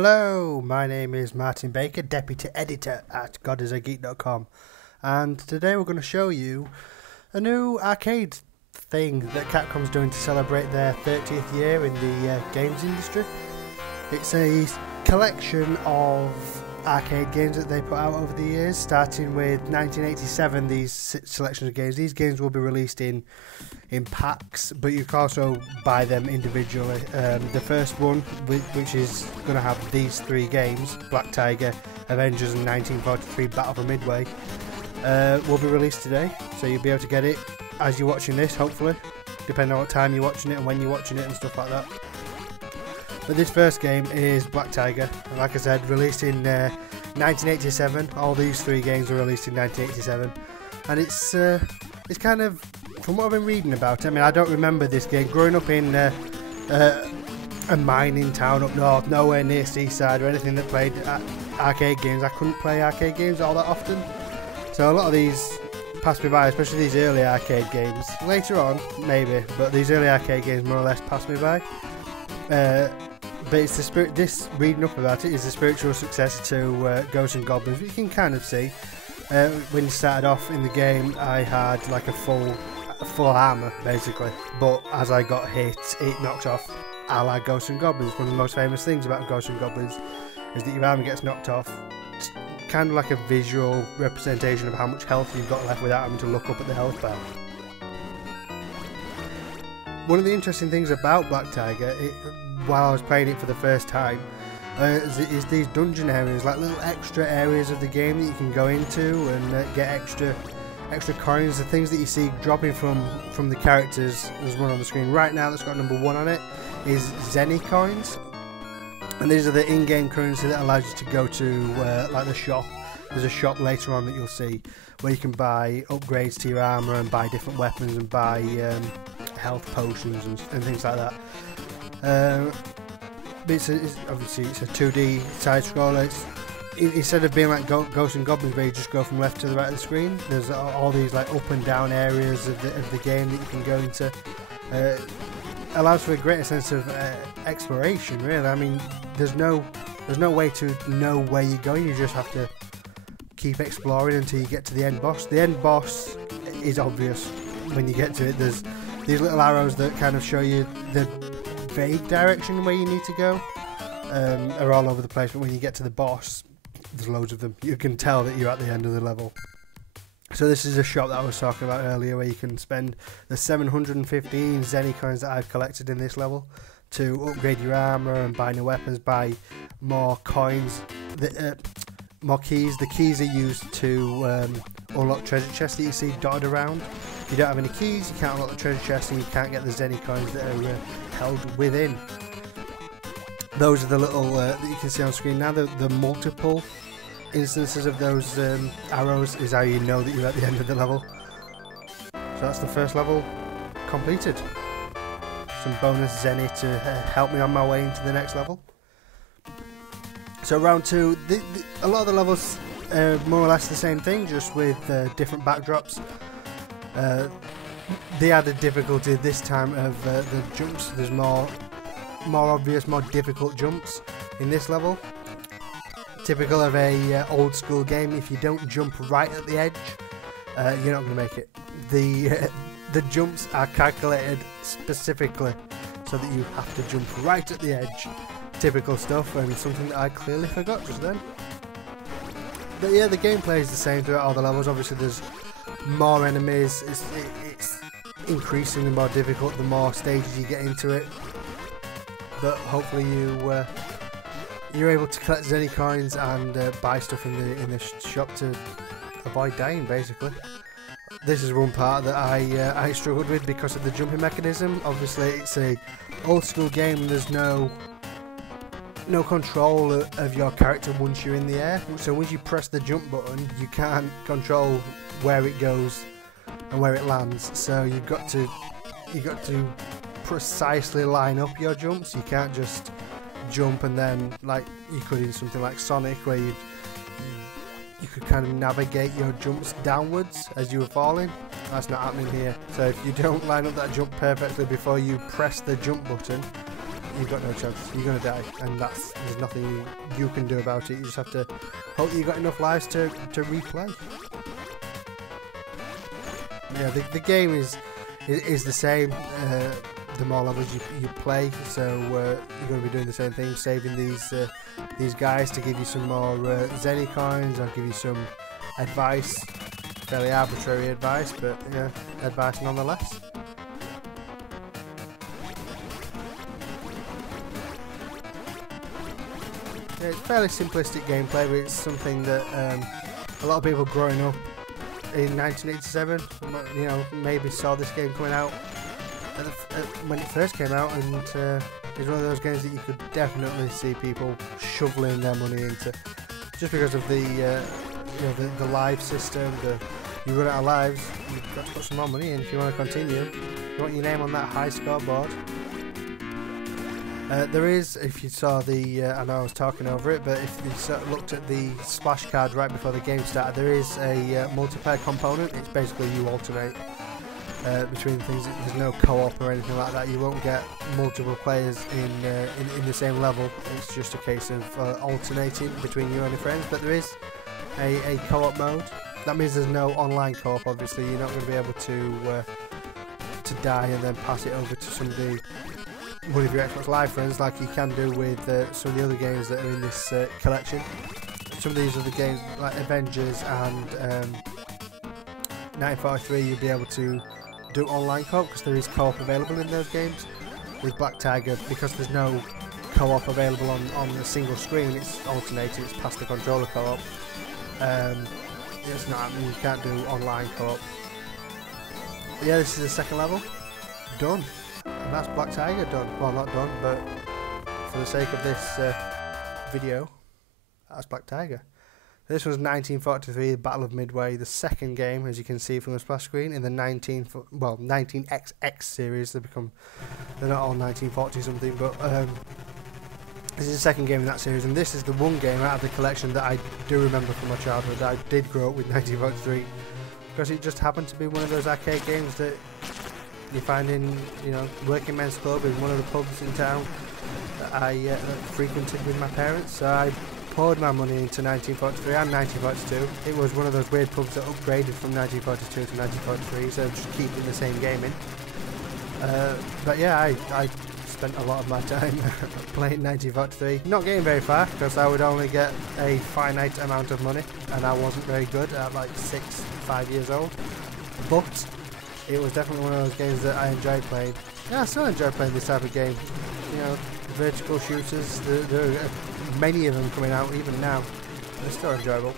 Hello, my name is Martin Baker, Deputy Editor at godisageek.com, and today we're going to show you a new arcade thing that Capcom's doing to celebrate their 30th year in the games industry. It's a collection of arcade games that they put out over the years, starting with 1987. These selections of games, these games will be released in packs, but you can also buy them individually. The first one, which is going to have these three games, Black Tiger, Avengers and 1943 Battle for Midway, will be released today, so you'll be able to get it as you're watching this, hopefully, depending on what time you're watching it and when you're watching it and stuff like that. But this first game is Black Tiger, and like I said, released in 1987. All these three games were released in 1987, and it's kind of, from what I've been reading about it, I mean, I don't remember this game. Growing up in a mining town up north, nowhere near Seaside or anything that played arcade games, I couldn't play arcade games all that often. So a lot of these passed me by, especially these early arcade games. Later on, maybe, but these early arcade games more or less passed me by. But it's the spirit. This, reading up about it, is the spiritual successor to Ghosts and Goblins. But you can kind of see when you started off in the game, I had like a full armor basically. But as I got hit, it knocked off, a la Ghosts and Goblins. One of the most famous things about Ghosts and Goblins is that your armor gets knocked off. It's kind of like a visual representation of how much health you've got left without having to look up at the health bar. One of the interesting things about Black Tiger, while I was playing it for the first time, is these dungeon areas, like little extra areas of the game that you can go into and get extra coins. The things that you see dropping from the characters, there's one on the screen right now that's got number 1 on it, is Zenny coins. And these are the in-game currency that allows you to go to like the shop. There's a shop later on that you'll see where you can buy upgrades to your armour and buy different weapons and buy health potions and things like that. But obviously it's a 2D side scroller. Instead of being like Ghosts and Goblins where you just go from left to the right of the screen, there's all these like up and down areas of the game that you can go into. Allows for a greater sense of exploration, really. I mean, there's no way to know where you're going. You just have to keep exploring until you get to the end boss. The end boss is obvious when you get to it. There's these little arrows that kind of show you the vague direction where you need to go. Are all over the place, but when you get to the boss, there's loads of them. You can tell that you're at the end of the level. So this is a shop that I was talking about earlier, where you can spend the 715 Zenny coins that I've collected in this level to upgrade your armor and buy new weapons, buy more coins, more keys. The keys are used to unlock treasure chests that you see dotted around. If you don't have any keys, you can't unlock the treasure chest and you can't get the Zenny coins that are held within. Those are the little that you can see on screen now. The multiple instances of those arrows is how you know that you're at the end of the level. So that's the first level completed. Some bonus Zenny to help me on my way into the next level. So round 2, a lot of the levels are more or less the same thing, just with different backdrops. The added difficulty this time of the jumps. There's more obvious, more difficult jumps in this level. Typical of a old school game, if you don't jump right at the edge, you're not going to make it. The jumps are calculated specifically so that you have to jump right at the edge. Typical stuff, and something that I clearly forgot just then. But yeah, the gameplay is the same throughout all the levels. Obviously there's more enemies, it's increasingly more difficult the more stages you get into it. But hopefully you're able to collect Zenny coins and buy stuff in the shop to avoid dying, basically. This is one part that I struggled with because of the jumping mechanism. Obviously it's a old school game and there's no control of your character once you're in the air. So once you press the jump button, you can't control where it goes and where it lands. So you've got to precisely line up your jumps. You can't just jump and then, like you could in something like Sonic, where you could kind of navigate your jumps downwards as you were falling. That's not happening here. So if you don't line up that jump perfectly before you press the jump button, you've got no chance. You're gonna die, and there's nothing you can do about it. You just have to hope that you've got enough lives to replay. Yeah, the game is the same. The more levels you play, so you're going to be doing the same thing, saving these guys to give you some more Zenny coins. I'll give you some advice, fairly arbitrary advice, but yeah, advice nonetheless. Yeah, it's fairly simplistic gameplay, but it's something that a lot of people growing up in 1987, you know, maybe saw this game coming out when it first came out, and it's one of those games that you could definitely see people shoveling their money into, just because of the you know, the live system. You run out of lives, you've got to put some more money in if you want to continue. You want your name on that high scoreboard. There is, if you saw the, I know I was talking over it, but if you sort of looked at the splash card right before the game started, there is a multiplayer component. It's basically you alternate between things. There's no co-op or anything like that. You won't get multiple players in the same level. It's just a case of alternating between you and your friends. But there is a co-op mode. That means there's no online co-op. Obviously, you're not going to be able to die and then pass it over to somebody, one of your Xbox Live friends, like you can do with some of the other games that are in this collection. Some of these other games, like Avengers and 1943, you'll be able to do online co-op because there is co-op available in those games. With Black Tiger, because there's no co-op available on a single screen, it's alternating, it's past the controller co-op. It's not, you can't do online co-op. Yeah, this is the second level. Done. And that's Black Tiger done. Well, not done, but for the sake of this video, that's Black Tiger. This was 1943, Battle of Midway, the second game, as you can see from the splash screen, in the 19XX series. They're not all 1940 something, but this is the second game in that series, and this is the one game out of the collection that I do remember from my childhood. That I did grow up with 1943, because it just happened to be one of those arcade games that you find in, you know, Working Men's Club, in one of the pubs in town that I frequented with my parents. So I poured my money into 1943 and 1942. It was one of those weird pubs that upgraded from 1942 to 1943, so just keeping the same game in. But yeah, I spent a lot of my time playing 1943, not getting very far because I would only get a finite amount of money, and I wasn't very good at like 5 years old. But it was definitely one of those games that I enjoyed playing. Yeah, I still enjoy playing this type of game. You know, vertical shooters, there are many of them coming out even now. They're still enjoyable.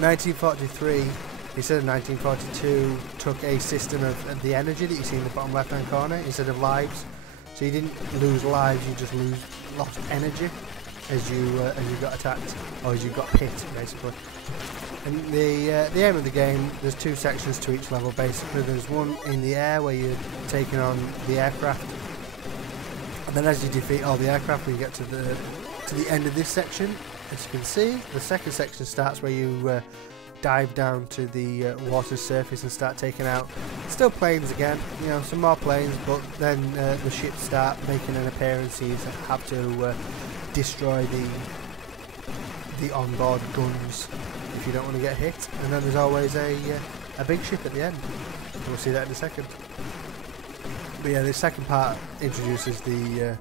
1943, instead of 1942, took a system of the energy that you see in the bottom left hand corner instead of lives. So you didn't lose lives, you just lost energy as you got attacked, or as you got hit, basically. And the aim of the game, there's two sections to each level basically. There's one in the air where you're taking on the aircraft, and then as you defeat all the aircraft, when you get to the end of this section, as you can see, the second section starts where you dive down to the water's surface and start taking out still planes again, you know, some more planes, but then the ships start making an appearance. You have to destroy the onboard guns if you don't want to get hit, and then there's always a big ship at the end. We'll see that in a second. But yeah, the second part introduces the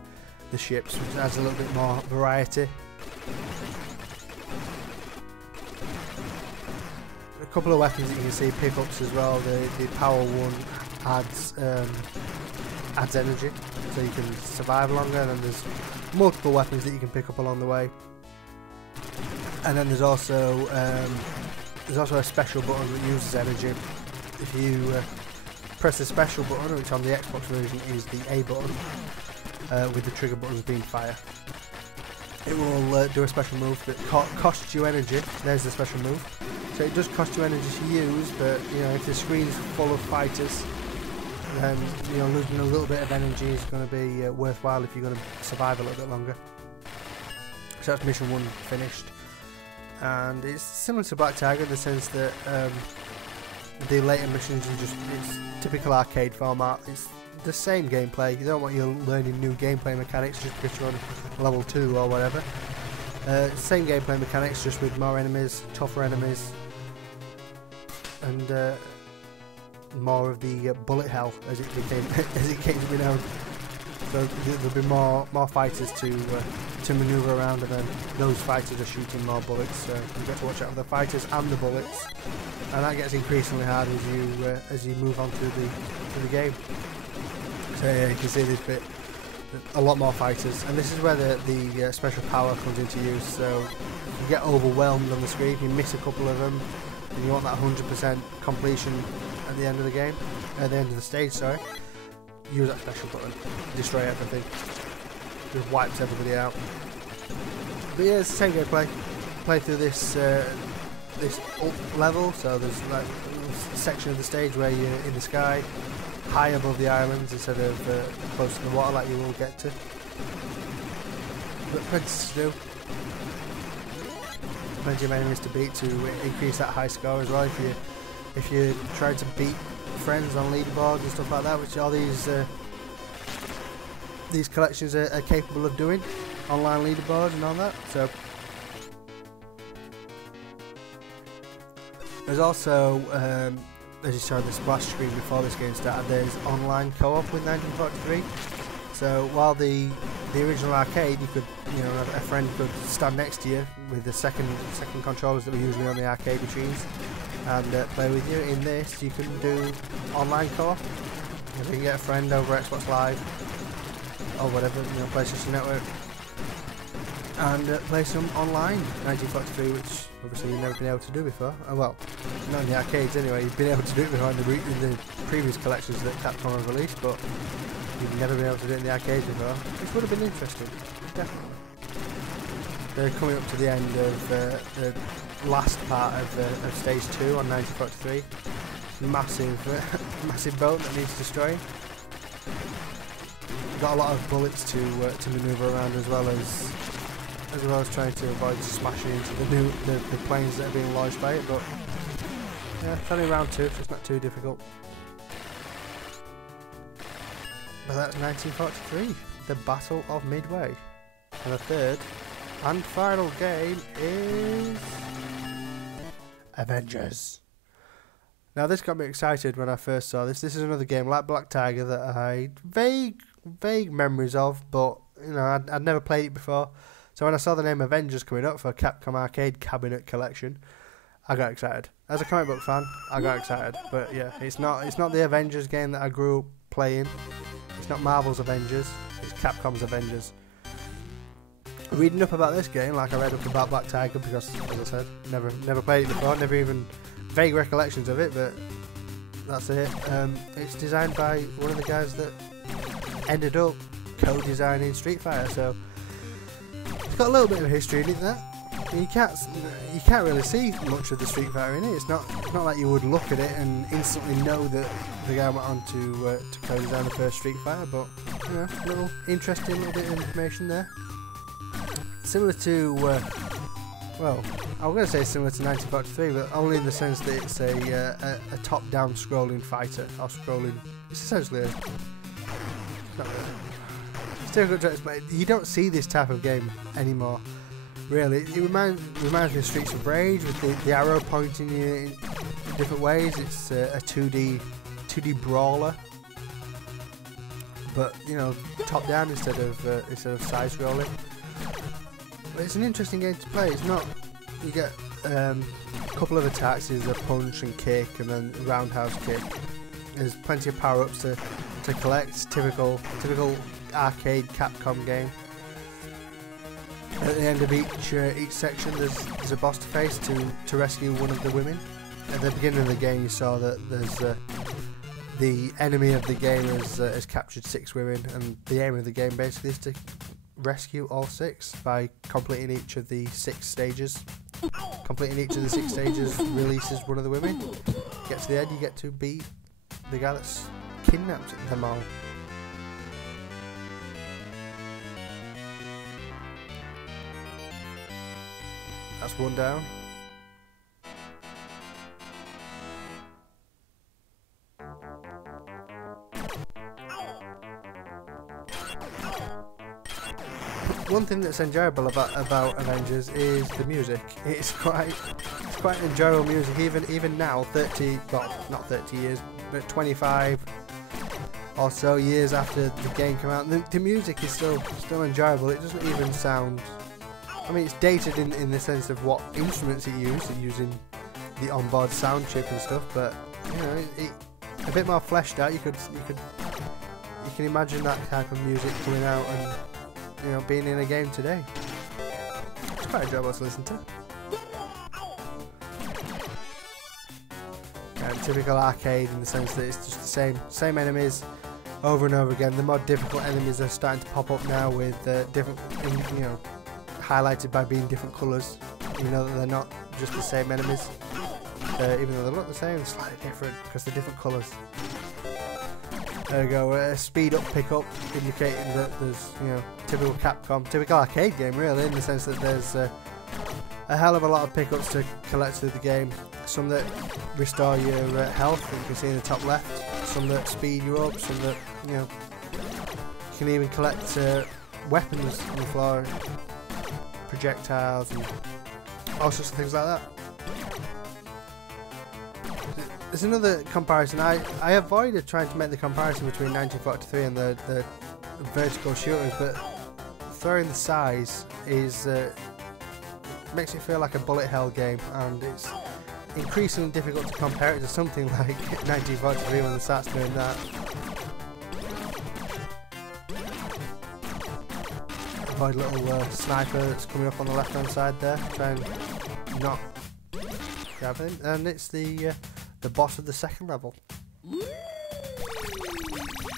ships, which adds a little bit more variety. A couple of weapons that you can see, pickups as well. The power one adds energy, so you can survive longer, and then there's multiple weapons that you can pick up along the way. And then there's also a special button that uses energy. If you press the special button, which on the Xbox version is the A button, with the trigger buttons being fire, it will do a special move that costs you energy. There's the special move. So it does cost you energy to use, but you know, if the screen's full of fighters, then you know, losing a little bit of energy is going to be worthwhile if you're going to survive a little bit longer. So that's mission 1 finished, and it's similar to Black Tiger in the sense that the later missions it's typical arcade format. the same gameplay. You don't want you learning new gameplay mechanics just because you're on level 2 or whatever. Same gameplay mechanics, just with more enemies, tougher enemies, and more of the bullet hell as it came to be known. So there'll be more fighters to manoeuvre around, and then those fighters are shooting more bullets. So you get to watch out for the fighters and the bullets, and that gets increasingly hard as you move on through the game. So yeah, you can see this bit. A lot more fighters, and this is where the special power comes into use. So you get overwhelmed on the screen, you miss a couple of them, and you want that 100% completion at the end of the game, at the end of the stage, sorry. Use that special button, destroy everything, just wipes everybody out. But yeah, it's the same gameplay. Play through this up level, so there's like a section of the stage where you're in the sky, high above the islands instead of close to the water like you will get to. But plenty to do. Plenty of enemies to beat to increase that high score as well. If you try to beat friends on leaderboards and stuff like that, which all these collections are capable of doing, online leaderboards and all that. So there's also as you saw the splash screen before this game started, there's online co-op with 1943. So while the original arcade, you could, a friend could stand next to you with the second controllers that were usually on the arcade machines and play with you. In this, you can do online co-op. You can get a friend over Xbox Live or whatever, PlayStation Network, and play some online 1943, which obviously you've never been able to do before. Well, not in the arcades anyway. You've been able to do it before in the previous collections that Capcom have released, but you've never been able to do it in the arcades before, which would have been interesting, definitely. They're coming up to the end of the last part of stage 2 on 1943. Massive boat that needs destroying. Got a lot of bullets to manoeuvre around, as well as trying to avoid smashing into the planes that are being launched by it. But yeah, it's only round 2, so it's not too difficult. But that's 1943, the Battle of Midway, and the third and final game is Avengers. Now this got me excited when I first saw this. This is another game like Black Tiger that I vague memories of, but I'd never played it before. So when I saw the name Avengers coming up for Capcom Arcade Cabinet Collection, I got excited. As a comic book fan, I got excited. But yeah, it's not the Avengers game that I grew up playing. It's not Marvel's Avengers. It's Capcom's Avengers. Reading up about this game, like I read up about Black Tiger, because as I said, never played it before, never even vague recollections of it, but that's it. It's designed by one of the guys that ended up co-designing Street Fighter, so it's got a little bit of history in it. That you can't really see much of the Street Fighter in it. It's not like you would look at it and instantly know that the guy went on to co-design the first Street Fighter, but a little interesting little bit of information there. Similar to, well, I was going to say similar to 1943, but only in the sense that it's a top-down scrolling fighter, or scrolling. It's essentially it's difficult to explain. You don't see this type of game anymore, really. It reminds me of Streets of Rage, with the arrow pointing you in different ways. It's a 2D brawler, but top-down instead of side-scrolling. It's an interesting game to play. It's not. You get a couple of attacks. There's a punch and kick, and then roundhouse kick. There's plenty of power-ups to collect. It's typical arcade Capcom game. At the end of each section, there's a boss to face to rescue one of the women. At the beginning of the game, you saw that there's the enemy of the game has captured 6 women, and the aim of the game basically is to rescue all 6 by completing each of the 6 stages. Completing each of the 6 stages releases one of the women. Get to the end, you get to beat the guy that's kidnapped them all. That's one down. one thing that's enjoyable about Avengers is the music. It's quite enjoyable music, even now, 30, well, not 30 years, but 25 or so years after the game came out. The music is still enjoyable. It doesn't even sound, I mean, it's dated in the sense of what instruments it used, using the onboard sound chip and stuff, but you know, a bit more fleshed out. You can imagine that type of music coming out and, you know, being in a game today. It's quite enjoyable to listen to. And typical arcade in the sense that it's just the same enemies over and over again. The more difficult enemies are starting to pop up now with different, you know, highlighted by being different colours. You know that they're not just the same enemies. Even though they look the same, they're slightly different because they're different colours. There we go, speed up, pick up, indicating that there's, you know, typical Capcom, typical arcade game really, in the sense that there's a hell of a lot of pickups to collect through the game. Some that restore your health, that you can see in the top left, some that speed you up, some that, you know, you can even collect weapons on the floor, projectiles and all sorts of things like that. There's another comparison. I avoided trying to make the comparison between 1943 and the vertical shooters, but throwing the size is makes it feel like a bullet hell game, and it's increasingly difficult to compare it to something like 1943 when it starts doing that. Avoid a little sniper that's coming up on the left hand side there. Try and not grab him, and it's the boss of the second level.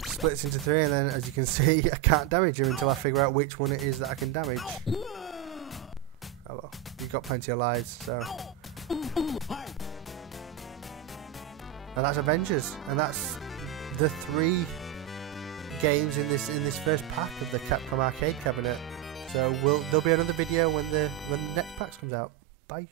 Splits into three, and then as you can see, I can't damage him until I figure out which one it is that I can damage. Oh well, you've got plenty of lives, so. And that's Avengers, and that's the 3 games in this first pack of the Capcom arcade cabinet. So there'll be another video when the next pack comes out. Bye.